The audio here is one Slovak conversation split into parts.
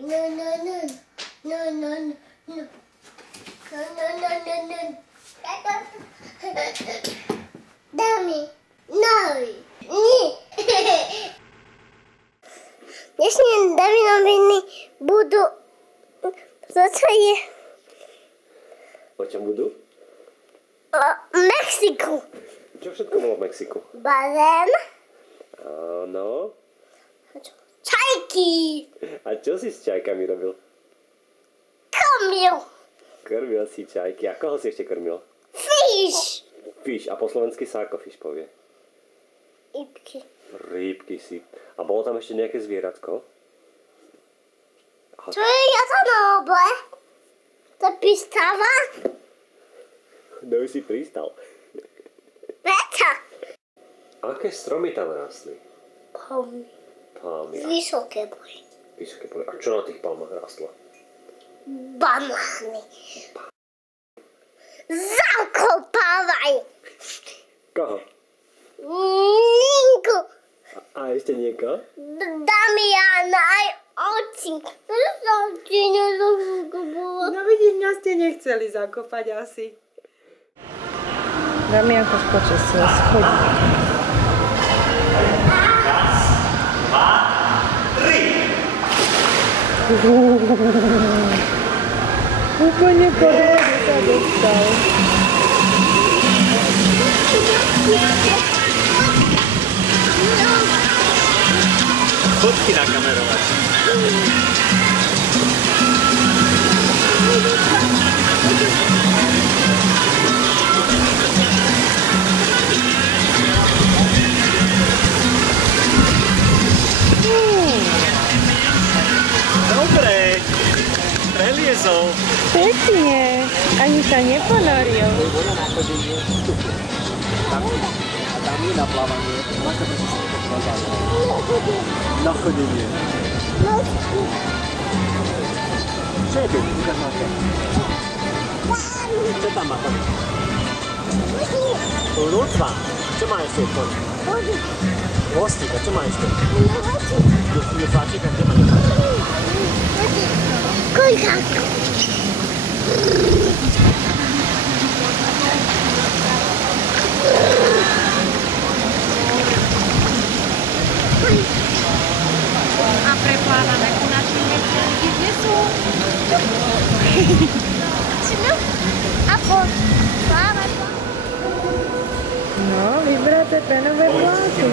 No, no, no. No, no, no. No, no, no, no, no. Dami. No. Nie. Dnešní Dami noviny budú... To čo je? O čom budú? O Mexiku. Čo všetko bolo v Mexiku? Bazén. Áno. Čajky. A čo si s čajkami robil? Krmil. Krmil si čajky. A koho si ešte krmil? Fish. Fish. A po slovensky sa ako fish povie? Rybky. Rybky si. A bolo tam ešte nejaké zvieratko? Čo je to na oble? To pristáva? No už si pristal. Prečo? Aké stromy tam rastli? Palmy. Palmy. Vysoké boli. Vysoké boli. A čo na tých palmách rastlo? Banány. Zakopávaj. Koho? Ninku. A ešte nieko? Damiana aj oci. No vidíš, nás ste nechceli zakopať asi. Damianko skoče sa schodí. Úplne pod vodu sa dostal. Fotky nakamerovať. Dobre, preliezol. Pekne, ani sa neponoril. Tam je na plávanie. Na chodenie. Čo je tu? Ukáž na to. Čo tam má koniť? Ľudva. Čo má ešte koniť? Hostík. A čo má ešte? Nefáčik. A kde má nefáčik? Kojkák. A preplávame ku našim večerky, kde sú? A plávať. No, vybraté penové pláty.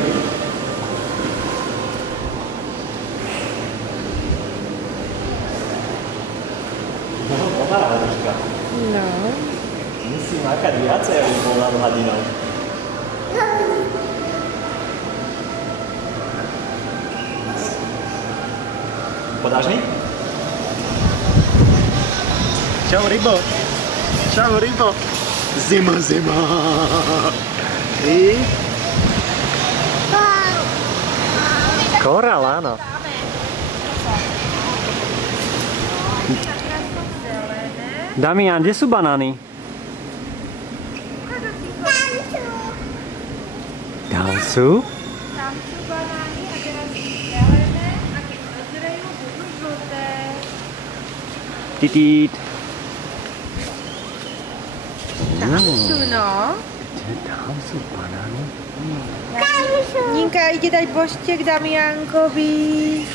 No, pomára hadička. No. Musím makať viacej, aby bol nad hladinou. Podáš mi? Čau, rybo. Čau, rybo. Zima, zima. I? Korál, áno. Damian, kde sú banány? Tam sú. Tam sú banány a teraz sú zelené a keď dozrejú, budú žlté. Titít. Tam sú, no. Tam sú banány. Ninka ide dať boštek Damiankovi.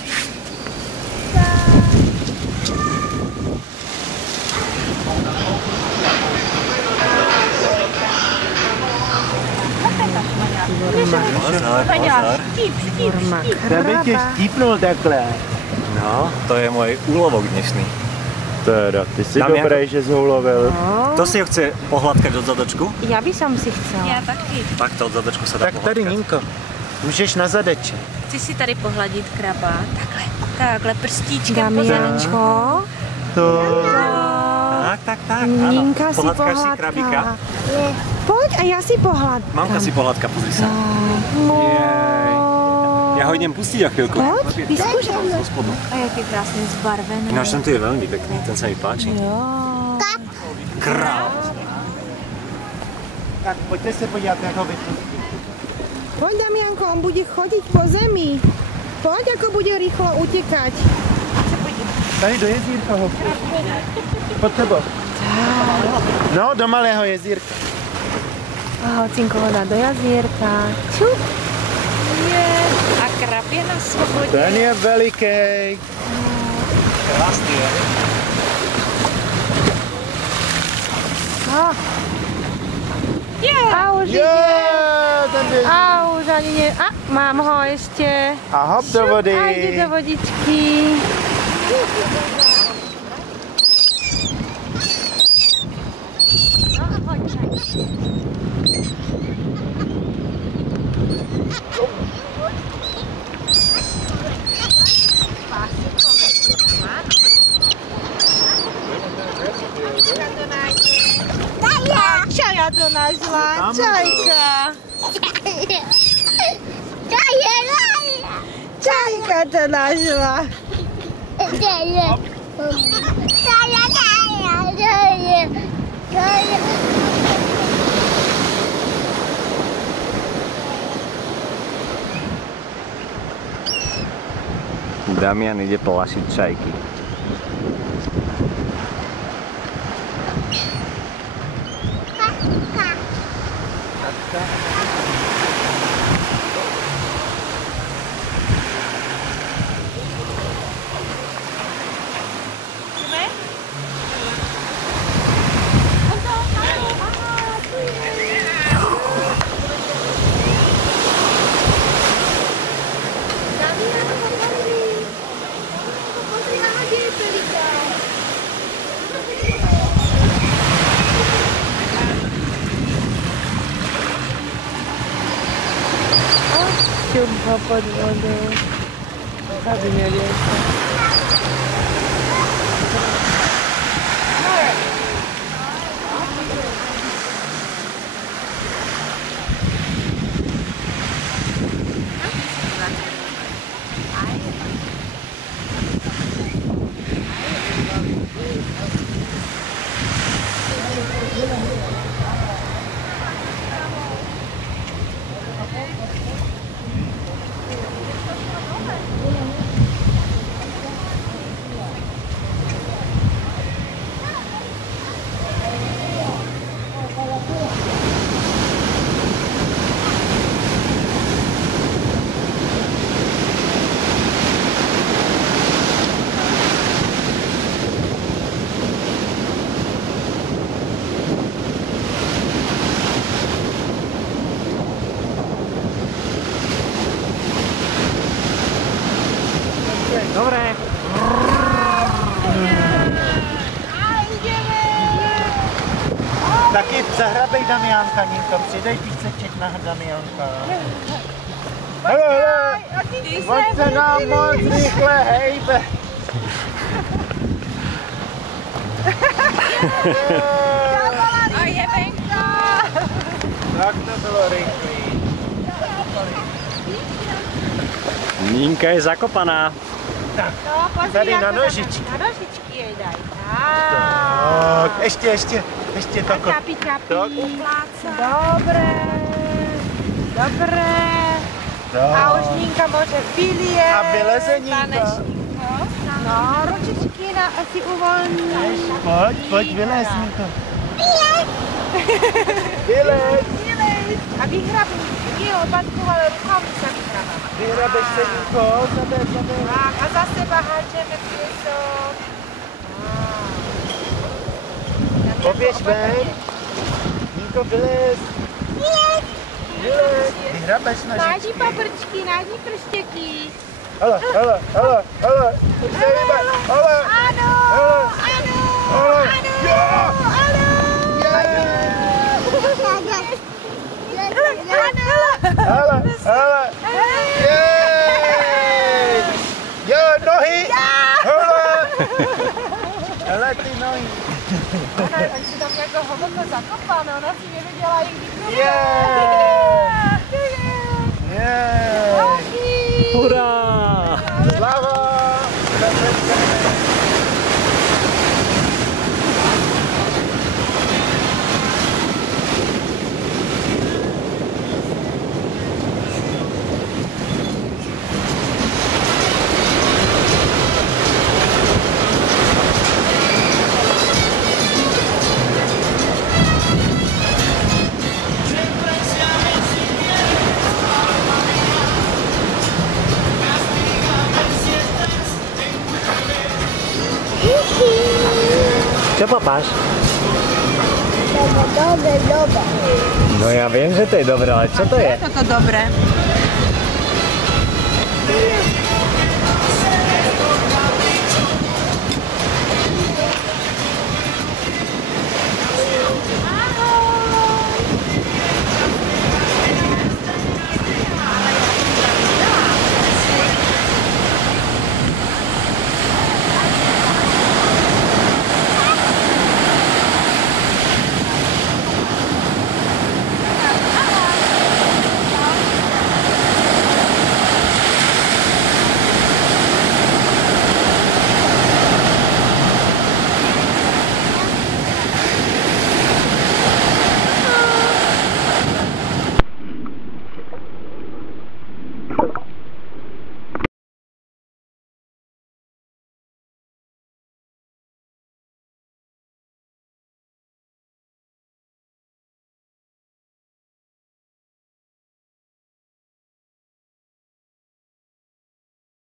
Pozor, pozor. Tam by tě štípnul takhle. No, to je môj úlovok dnešný. Teda, ty si Damianko. dobrý, že zhulovil. No. Kto si ho chce pohľadkať od zadočku? Ja by som si chcela. Ja taky. Takto od zadočku sa dá Tak tady, pohľadkať. Ninko, můžeš na zadeček. Chci si tady pohladit kraba. Takhle prstíčkem po Damianko. zadečku. To... Tak, áno. Ninka si Pohľadkáš si pohľadká. krabíka? Poď a ja si pohľadkám. Mamka si pohľadka, pozri sa. Jej. Ja ho idem pustiť o chvíľku. Poď, vyskúšaj. Zo spodu. A jak je krásne zbarvené. Ináč ten tu je veľmi pekný, ten sa mi páči. Jo. Král. Tak pojďte se podívat, jak ho vypustí. Poď, Damianko, on bude chodiť po zemi. Poď, ako bude rýchlo utekať. Tady do jezírka, hochu. Pod tebou. No, do malého jezírka. Holcinko hodá do jazírka. Čup. Je. A krab je na svobodě. Ten je veliký. Krásný je. A už Jo, ide. ten je. A už ani nie. A mám ho ještě. A hop do vody. A jde do vodičky. Čaja to našla, čajka. Čajka to našla. Damian ide polašiť čajky. Šup ho pod vodu, aby nevěděl. Dobré. Taky zahrabej Damiánka, Ninko, přidej píseček na Damiánka. Hele, on se nám moc rychle hejbe. A jebenka. Tak to bylo rychlý. Ninka je zakopaná. No, pozri, Tady jak na to nožičky. Na nožičky jej daj. Tak, ještě A tako. ťapí, ťapí. Tak. Dobré. Dobré. A už Ninka môže vyliezť. A vyleze Ninka. Tanečníko. No, ručičky si uvoľníš. Pojď, vylez, Ninko. Vylez. A vyhrabni. Nie opatkou, ale rukami sa vyhrabáva. Vyhrabeš se, Ninko, zaber. Tak, a za seba háčeme piesok. Poběž ven. Ninko, vylez. Vylez. Vyhrabeš na Nájdí žičky. paprčky, nájdí prštěky. Hele. Už se hýbe. Hele. Ano, ano, Hele. Jo. ano. Hele. Jej. Jo, nohy. Hele, ty nohy. Oni si tam jako hluboko zakopáme, ona si nevěděla, jak vypadá. Jej. Hurá! Slava. Čo papáš? Dobre. No ja viem, že to je dobré, ale čo to je? Toto dobré. Mama,